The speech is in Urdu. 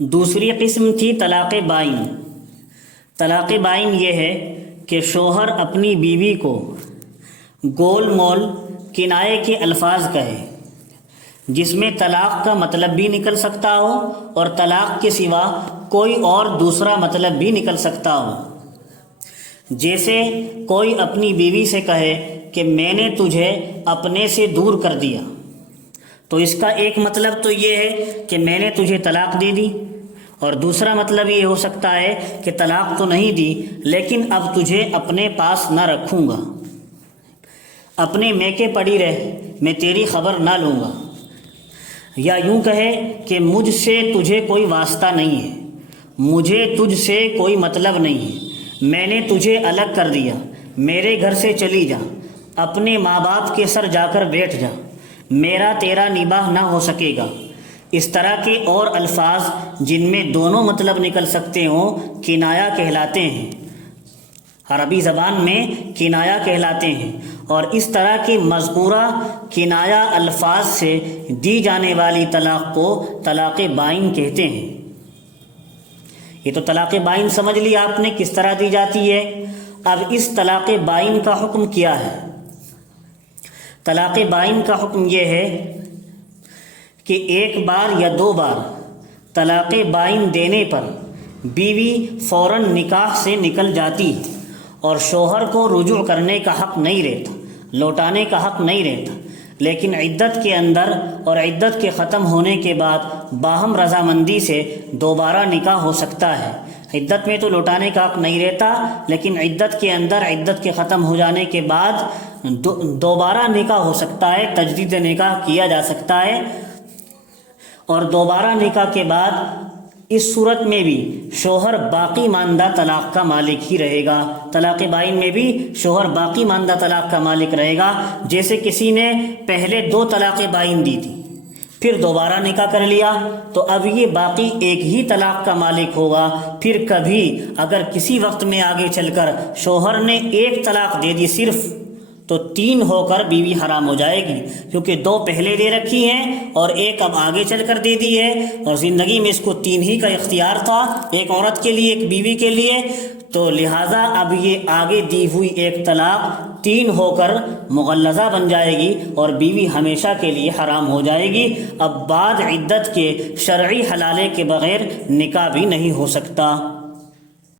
دوسری قسم تھی طلاق بائن۔ طلاق بائن یہ ہے کہ شوہر اپنی بیوی کو گول مول کنایے کے الفاظ کہے، جس میں طلاق کا مطلب بھی نکل سکتا ہو اور طلاق کے سوا کوئی اور دوسرا مطلب بھی نکل سکتا ہو۔ جیسے کوئی اپنی بیوی سے کہے کہ میں نے تجھے اپنے سے دور کر دیا، تو اس کا ایک مطلب تو یہ ہے کہ میں نے تجھے طلاق دے دی، اور دوسرا مطلب یہ ہو سکتا ہے کہ طلاق تو نہیں دی لیکن اب تجھے اپنے پاس نہ رکھوں گا، اپنے میکے پڑی رہ، میں تیری خبر نہ لوں گا۔ یا یوں کہے کہ مجھ سے تجھے کوئی واسطہ نہیں ہے، مجھے تجھ سے کوئی مطلب نہیں ہے، میں نے تجھے الگ کر دیا، میرے گھر سے چلی جا، اپنے ماں باپ کے سر جا کر بیٹھ جا، میرا تیرا نباہ نہ ہو سکے گا۔ اس طرح کے اور الفاظ جن میں دونوں مطلب نکل سکتے ہوں کنایا کہلاتے ہیں، عربی زبان میں کنایا کہلاتے ہیں، اور اس طرح کی مذکورہ کنایا الفاظ سے دی جانے والی طلاق کو طلاق بائن کہتے ہیں۔ یہ تو طلاق بائن سمجھ لی آپ نے کس طرح دی جاتی ہے۔ اب اس طلاق بائن کا حکم کیا ہے؟ طلاق بائن کا حکم یہ ہے کہ ایک بار یا دو بار طلاق بائن دینے پر بیوی فوراً نکاح سے نکل جاتی ہے اور شوہر کو رجوع کرنے کا حق نہیں رہتا، لوٹانے کا حق نہیں رہتا، لیکن عدت کے اندر اور عدت کے ختم ہونے کے بعد باہم رضامندی سے دوبارہ نکاح ہو سکتا ہے۔ عدت میں تو لوٹانے کا حق نہیں رہتا، لیکن عدت کے اندر عدت کے ختم ہو جانے کے بعد دوبارہ نکاح ہو سکتا ہے، تجدید نکاح کیا جا سکتا ہے، اور دوبارہ نکاح کے بعد اس صورت میں بھی شوہر باقی ماندہ طلاق کا مالک ہی رہے گا۔ طلاق بائن میں بھی شوہر باقی ماندہ طلاق کا مالک رہے گا۔ جیسے کسی نے پہلے 2 طلاق بائن دی تھی، پھر دوبارہ نکاح کر لیا، تو اب یہ باقی ایک ہی طلاق کا مالک ہوگا۔ پھر کبھی اگر کسی وقت میں آگے چل کر شوہر نے 1 طلاق دے دی صرف، تو 3 ہو کر بیوی حرام ہو جائے گی، کیونکہ 2 پہلے دے رکھی ہیں اور 1 اب آگے چل کر دے دی ہے، اور زندگی میں اس کو 3 ہی کا اختیار تھا، ایک عورت کے لیے، ایک بیوی کے لیے، تو لہٰذا اب یہ آگے دی ہوئی 1 طلاق 3 ہو کر مغلظہ بن جائے گی اور بیوی ہمیشہ کے لیے حرام ہو جائے گی۔ اب بعد عدت کے شرعی حلالے کے بغیر نکاح بھی نہیں ہو سکتا۔